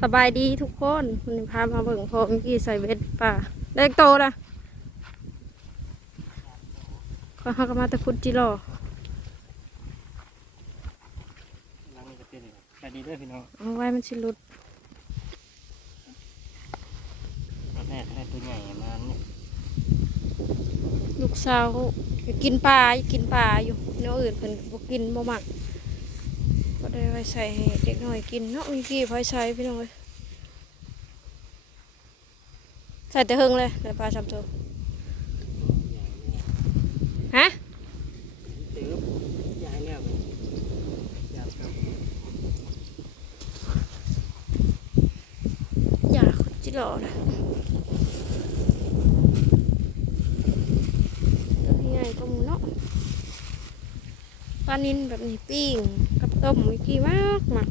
สบายดีทุกคนวันนี้พามาเบิ่งพอเมื่อกี้ใส่เวทป่าเล็กโตละขอหากนมาแตะคุดจิโร่ล้างมือกับเตี้ยเลยสวัสดีด้วยพี่น้องเอาไว้มันชิหลุดตอนแรกได้ตัวใหญ่มาเนี่ยลูกสาวอยากกินปลาอยากกินปลาอยู่เนื้ออื่นเพิ่นบ่กินบ่มัก ก็ได้ไว้ใส่ให้เด็กหน้อยกินเนาะมื่อกี้พอใส่พี่น้องเลยใส่แต่เฮงเลยแต่ปลาชำตัวฮะเติบย้ายแล้วมันยาวครับอย่าจิหล่อนะตัวนี้ไงก็มูเนาะปลานินแบบนี้ปิ้ง ต้มเมื่อกี้มากมัก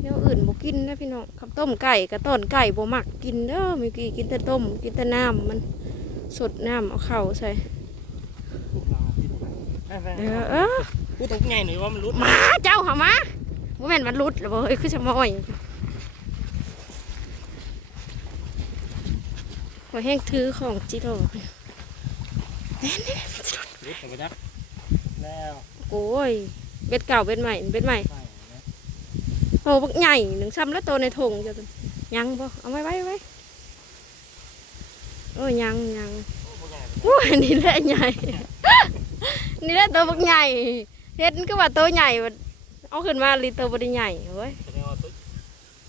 เดี๋ยวอื่นบ่กินนะพี่น้องกับต้มไก่กับต้นไก่บ่มักกินเด้อเมื่อกี้กินแต่ต้มกินแต่น้ำมันสดน้ำเอาเข่าใส่พวกเราที่ไหนไปไปเออเออพูดตรงไงหน่อยว่ามันรุดมาเจ้าเขามาบ่แม่นมันรุดหรอบ่เฮ้ยคือจะมาอ่อยขอแห้งถือของจิโร่รุดกันไปจักแล้วโอ้ย เบ็ดเก่าเบ็ดใหม่เบ็ดใหม่ไปนะโตบักใหญ่หนึ่งซ้ำแล้วโตในถุงจะยังบ่เอาไว้ไว้ไว้โอ้ยยังยังโอ้พวกใหญ่โอ้ยนี่แหละใหญ่นี่แหละตัวบักใหญ่เฮ็ดก็ว่าตัวใหญ่บัดเอาขึ้นมาลีตัวบ่ได้ใหญ่เว้ยแสดงว่าตัว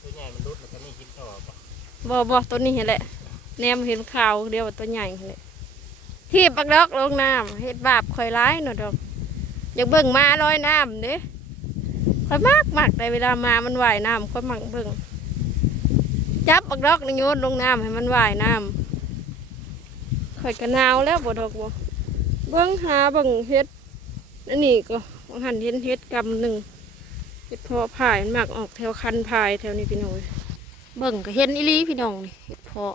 ตัวใหญ่มันรุดแล้วก็นี่กินต่อป่ะบ่บ่ตัวนี้แหละแนมเห็นข่าวเดียวว่าตัวใหญ่หั่นแหละที่ปักดอกลงน้ำเฮ็ดบาปคอยร้ายหน่อยดอก อยากเบิ่งมาลอยน้ำเด้ค่อยมากมากแต่เวลามามันว่ายน้ำค่อยมักเบิ่งจับปักดอกนี่โยนลงน้ำให้มันว่ายน้ำคอยกระนาวแล้วบ่ดอกบ่เบิ่งหาเบิ่งเฮ็ดอันนี้ก็บางหันเห็นเฮ็ดกำหนึ่งเฮ็ดพอพายมันมักออกแถวคันพายแถวนี้พี่น้องเอ้ยเบิ่งก็เห็นอีลีพี่น้องนี่เฮ็ดพอ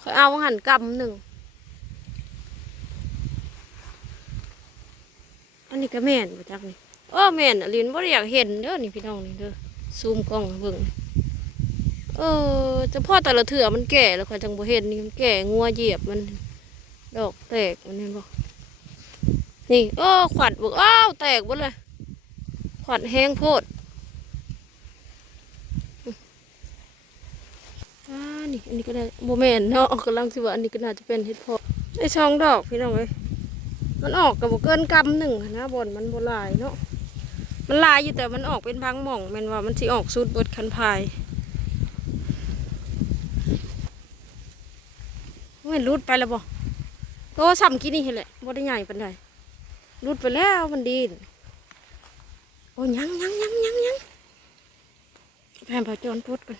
คอยเอาหันกำหนึ่ง นนี้ก็แม่นบ่จักนี่โอ้แม่นอลินบ่ได้อยากเห็นเด้อนี่พี่น้องนี่เด้อซูมกล้องให้เบิ่งเออเฉพาะแต่ละเถื่อมันแก่แล้วค่อยจังบ่เห็นนี่มันแก่งัวเหยียบมัน ดอกแตกมันเห็นบ่นี่โอ้ขวัดบ่อ้าวแตกหมดเลยขวัดแห้งโพดอ่านี่อันนี้ก็ได้บ่แม่นเนาะกำลังสิว่าอันนี้ก็น่าจะเป็นเห็ดพาะได้ช่องดอกพี่น้องเอ้ย มันออกกับเกินกำหนึ่งนะบนมันโบลายเนาะมันลายอยู่แต่มันออกเป็นบางหม่องแมันว่ามันสิออกสุดบดคันพายเว้ยรุดไปแล้วบ่โตซ้ำกินนี่เห็นแหละบ่ได้ใหญ่ปานใดรุดไปแล้วมันดีนโอ้ยยังยังยังยังยังแพมพาจรพุดกัน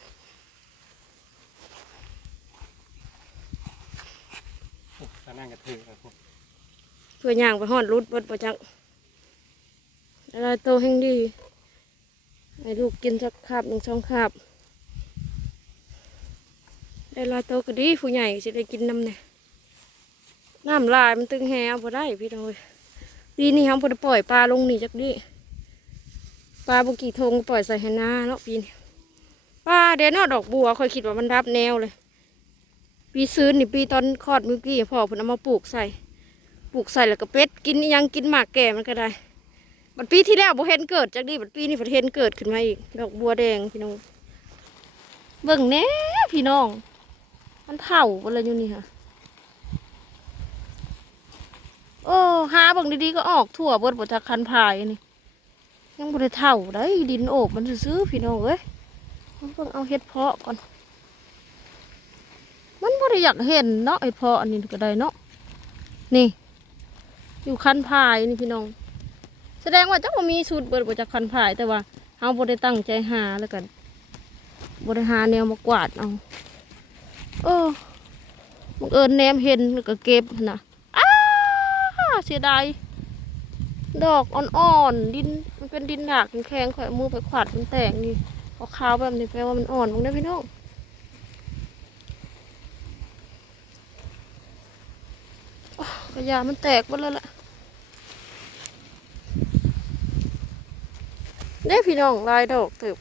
นั่งกระถือครับ พื่อย่างไปหอดรุดบดประจักอะไรโตแห่งดีให้ลูกกินสักคาบหนึ่งสองคาบได้ลาโตก็ดีผู้ใหญ่สิได้กินน้ำเนี่ยน้ำลายมันตึงแฮเอาบ่ได้พี่น้อยปีนี้เขาบ่ได้ปล่อยปลาลงนี่จักดิปลาบุกี่ทงปล่อยใส่ให้นาเนาะปีนี้ปลาเดนอดอกบัวคอยคิดว่ามันรับแนวเลย ปีซื้อนี่ปีตอนคลอดมือกี้พ่อเพิ่นเอามาปลูกใส่ ปลูกใส่แล้วก็เป็ดกินยังกินหมากแก่มันก็ได้บัดปีที่แล้วบ่เห็นเกิดจักดิบัดปีนี้บ่เห็นเกิดขึ้นมาอีกดอกบัวแดงพี่น้องเบิ่งแน่พี่น้อง มันเถ่าไปเลยอยู่นี่ค่ะโอ้หาเบางดีๆก็ออกทั่วเบิดบจากคันพายนี่ยังบ่ได้เท่าได้ดินโอบมันซื้อพี่น้องเอ้ยมันเพิ่งเอาเห็ดเพาะก่อน มันบ่ได้อยากเห็นเนาะเห็ดเพาะอันนี้ก็ได้เนาะนี่ อยู่คันพายนี่พี่น้อง แสดงว่าเจักบ่มีสูตรเบิดบ่จากคันพายแต่ว่าเฮาบ่ได้ตั้งใจหาแล้วกันบ่ได้หาแนวมากวาดเอาเออบังเอิญแนมเห็นแล้วก็เก็บนะอ้าเสียดายดอกอ่อนๆดินมันเป็นดินดากแข็งๆข่อยเอามือไปขวาดมันแตกนี่ขาวแบบนี้แปลว่ามันอ่อนมึงได้พี่น้อง อ้าวกระยามันแตกหมดแล้วล่ะได้พี่น้องลายดอกเติบ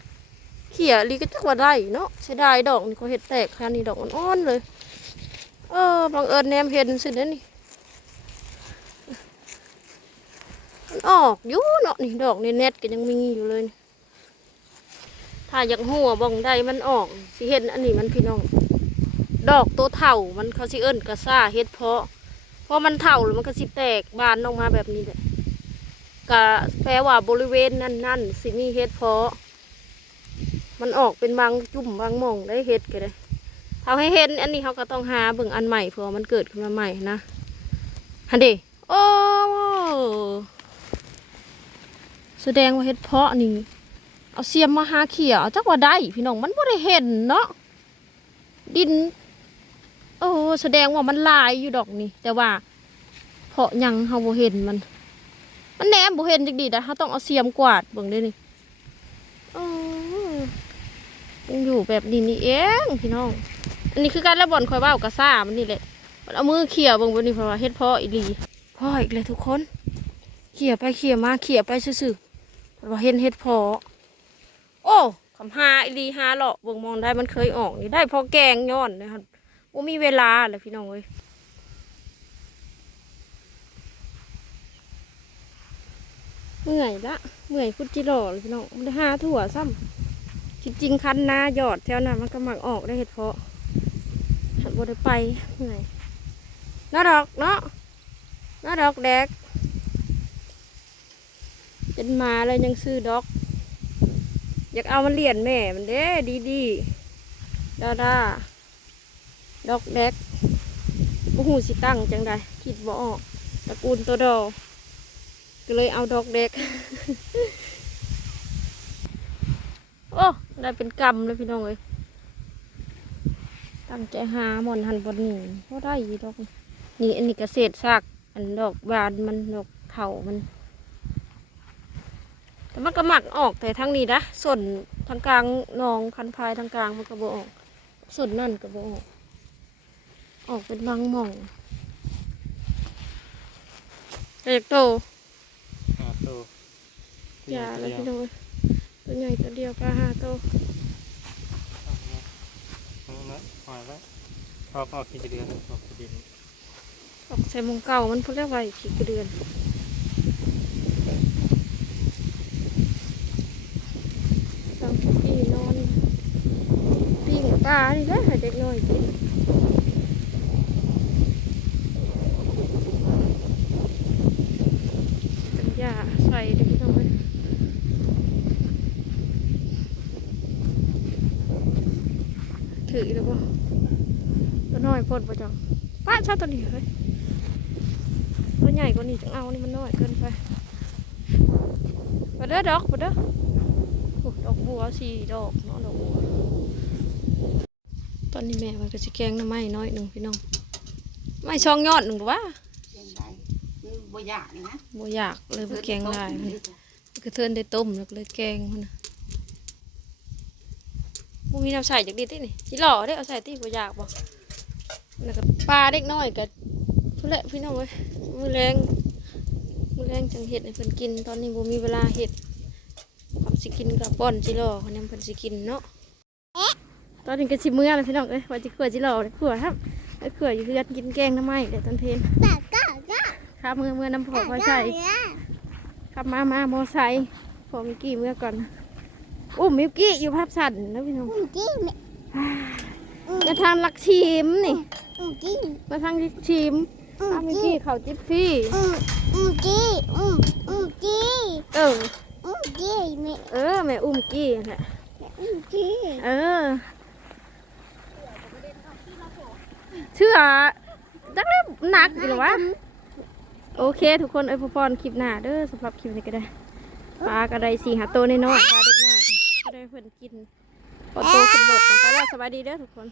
เขี่ยลีก็จักว่าได้เนาะเสียดายดอกนี่ก็เห็ดแตกค่ะนี่ดอกอ่อนๆเลย เออบังเอิญแนมเห็นสิเด้อนี่มันออกอยู่เนาะนี่ดอกนี่เน็ตก็ยังมีอยู่เลยนี่ถ้าอยากหัวบ้องได้มันออกสิเห็นอันนี้มันพี่น้อง ดอกตัวเถ่ามันเขาสิเอิ้นกระซ่าเฮ็ดเพาะ พราะมันเถ่าแล้วมันก็สิแตกบานออกมาแบบนี้แหละก็แปลว่าบริเวณนั้นนั่นๆสิมีเฮ็ดเพาะ มันออกเป็นบางจุ่มบางหม่องได้เฮ็ดก็ได้ถ้าให้เห็น อันนี้เขาก็ต้องหาเบิ่งอันใหม่เผื่อมันเกิดขึ้นมาใหม่นะฮันเดโอ้แสดงว่าเฮ็ดเพาะนี่เอาเสียมมาหาเขียเอาจักว่าได้พี่น้องมันบ่ได้เห็นเนาะดิน โอ้แสดงว่ามันลายอยู่ดอกนี่แต่ว่าเพาะยังเฮาบ่เห็นมัน มันแหนมบ่เห็นจักดีนะเฮาต้องเอาเสียมกวาดเบิ่งเด้นี่โอ้ยังอยู่แบบนี้นี่เองพี่น้อง อันนี้คือการระบอนคอยว้ากระซ่ามันนี่แหละมันเอามือเขี่ยเบิ่งบ่นี่เพราะว่าเฮ็ดเพาะอีหลีพ่ออีกเลยทุกคนเขี่ยไปเขี่ยมาเขี่ยไปซื่อๆเพราะว่าเห็นเฮ็ดพาะโอ้คำหาอีหลีหาเลาะเบิ่งมองได้มันเคยออกนี่ได้พอแกงย้อนนะครับ ว่ามีเวลาเลยพี่น้องเอ้ยเมื่อยละเมื่อยพุดจิโร่เลยพี่น้องมันได้หาถั่วซ้ำจริงๆคันนาหยอดแถวนั้นมันก็มักออกได้เห็ดเพาะหันบ่ได้ไปเมื่อยน่าดอกเนาะน่าดอกแดกเป็นมาเลยยังซื้อดอก อยากเอามันเลียนแม่มันเด้ดีดีดาดา ดอกแดกบ่หูสิตั้งจังใดคิดบ่ออกตระกูลตัวดอก็เลยเอาดอกแดกโอ้ได้เป็นกำเลยพี่น้องเลยตั้งใจหาหมอนหันบนนี่ก็ได้ดอกนี่อันนี้เกษตรซากอันดอกบานมันดอกเถามัน แต่มันก็หมักออกแต่ทั้งนี้นะส่วนทางกลางนองคันพายทางกลางมันก็บออกส่วนนั่นก็บออก ออกเป็นบางหม่องกระยากโตหาตัวอย่าเลยพี่น้องตัวใหญ่ตัวเดียวปลาห้าโตเอาละหอยแล้วพอพอกี่เดือนพอกี่เดือนออกใส่หมงเก่ามันพูดแล้วไว้ขี่กระเดือนตั้งที่นอนปิ้งปลานี่แหละให้เด็กน้อยกินเป็นยาใส่เด็กน้อยถืออีกแล้วบ่ ตัวน้อยโพดบ่จังป้าชาตัวนี้เฮ้ยตัวใหญ่กว่านี้จังเอานี่มันน้อยเกินไปมาเด้อดอกมาเด้อโอ้ดอกบัวสี่ดอกเนาะดอกบัวตอนนี้แม่มันก็สิแกงหน้ำไม้น้อยหนึ่งพี่น้องไม่ช่องยอดหนึ่งหรือว่าเป็นไรมันบ่อยากนี่นะบ่อยากเลยบ่แกงหลายมันกระเทือนได้ต้มแล้วก็เลยแกงมันนะบ่มีน้ำใส่จากดีตินี่สิหล่อได้เอาใส่ติบ่อยากบ่ แล้วก็ปลาเด็กน้อยก็พุ่นแหละพี่น้องเอ้ยมื้อแรงมื้อแรงจังเฮ็ดให้เพิ่นกิน ตอนนี้บ่มีเวลาเฮ็ดความสิกินกับป้อนสิหล่อคนยังเพิ่นสิกินเนาะตอนนี้ก็สิมื้อแล้วพี่น้องเอ้ยว่าสิขัวสิหล่อเลยขัวครับไอ้ขัวอยู่เฮือนกินแกงหน้ำไม้เดี๋ยวตอนเพลนแต่ก็ก็ข้ามือมือน้ำพอพอใส่ขับมามาโมอไซค์พอมิกกี้เมื่อก่อนอุ้มมิกกี้อยู่ภาพสั่นนะพี่น้องอืมกินมาทางลักชิมนี่ อืมกินมาทางลักชิมอืมอ้าวมิกกิกี้นเขาจิ๊บฟี่ อืมอืมกินอืมอืมกินเออ อืมกินแม่เออแม่อุ้มกี้แหละอืมกินเออเชื่อจักเล่หนักอยู่หรอวะ โอเค ทุกคนเอ้ยพอพรคลิปหน้าเด้อสำหรับคลิปนี้ก็ได้ปลากระไดสี่หาตัวน้อยๆปลาเด็กน้อยก็ได้เพิ่นกินพอโตขึ้นบดกันไปแล้วสบายดีเด้อทุกคน